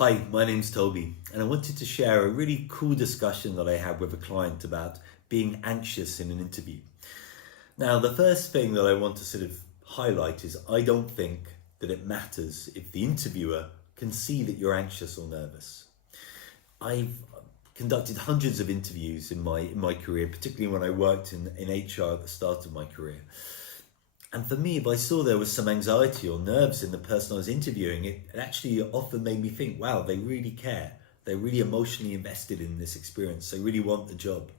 Hi, my name's Toby, and I wanted to share a really cool discussion that I had with a client about being anxious in an interview. Now, the first thing that I want to sort of highlight is I don't think that it matters if the interviewer can see that you're anxious or nervous. I've conducted hundreds of interviews in my career, particularly when I worked in HR at the start of my career. And for me, if I saw there was some anxiety or nerves in the person I was interviewing, it actually often made me think, wow, they really care. They're really emotionally invested in this experience. They really want the job.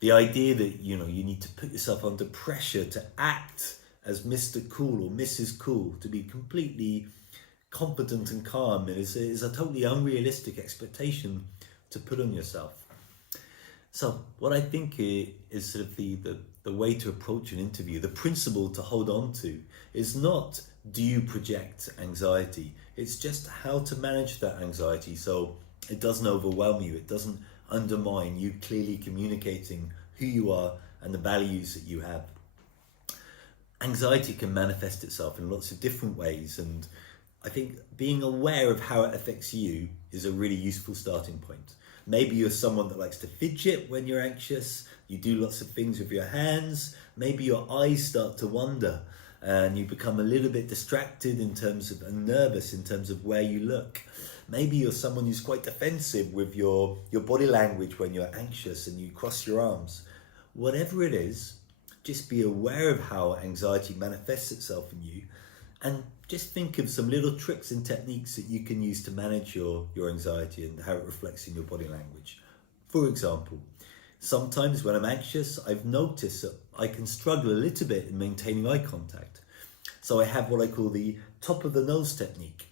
The idea that, you need to put yourself under pressure to act as Mr. Cool or Mrs. Cool, to be completely confident and calm is a totally unrealistic expectation to put on yourself. So what I think is sort of the way to approach an interview, the principle to hold on to is not do you project anxiety, it's just how to manage that anxiety so it doesn't overwhelm you, it doesn't undermine you clearly communicating who you are and the values that you have. Anxiety can manifest itself in lots of different ways, and I think being aware of how it affects you is a really useful starting point. Maybe you're someone that likes to fidget when you're anxious, you do lots of things with your hands, maybe your eyes start to wander and you become a little bit distracted in terms of, and nervous in terms of where you look. Maybe you're someone who's quite defensive with your body language when you're anxious and you cross your arms. Whatever it is, just be aware of how anxiety manifests itself in you, and just think of some little tricks and techniques that you can use to manage your anxiety and how it reflects in your body language. For example, sometimes when I'm anxious, I've noticed that I can struggle a little bit in maintaining eye contact. So I have what I call the top of the nose technique,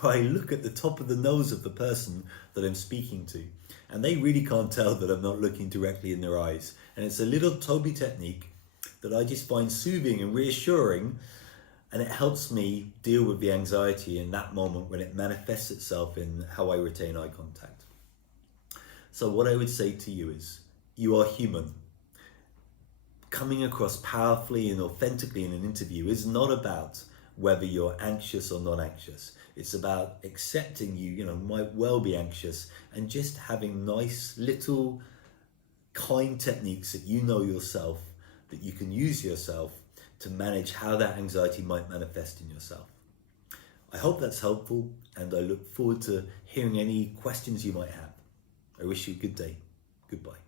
where I look at the top of the nose of the person that I'm speaking to, and they really can't tell that I'm not looking directly in their eyes. And it's a little Toby technique that I just find soothing and reassuring, and it helps me deal with the anxiety in that moment when it manifests itself in how I retain eye contact. So what I would say to you is, you are human. Coming across powerfully and authentically in an interview is not about whether you're anxious or not anxious. It's about accepting you might well be anxious, and just having nice little kind techniques that you know yourself, that you can use yourself to manage how that anxiety might manifest in yourself. I hope that's helpful, and I look forward to hearing any questions you might have. I wish you a good day. Goodbye.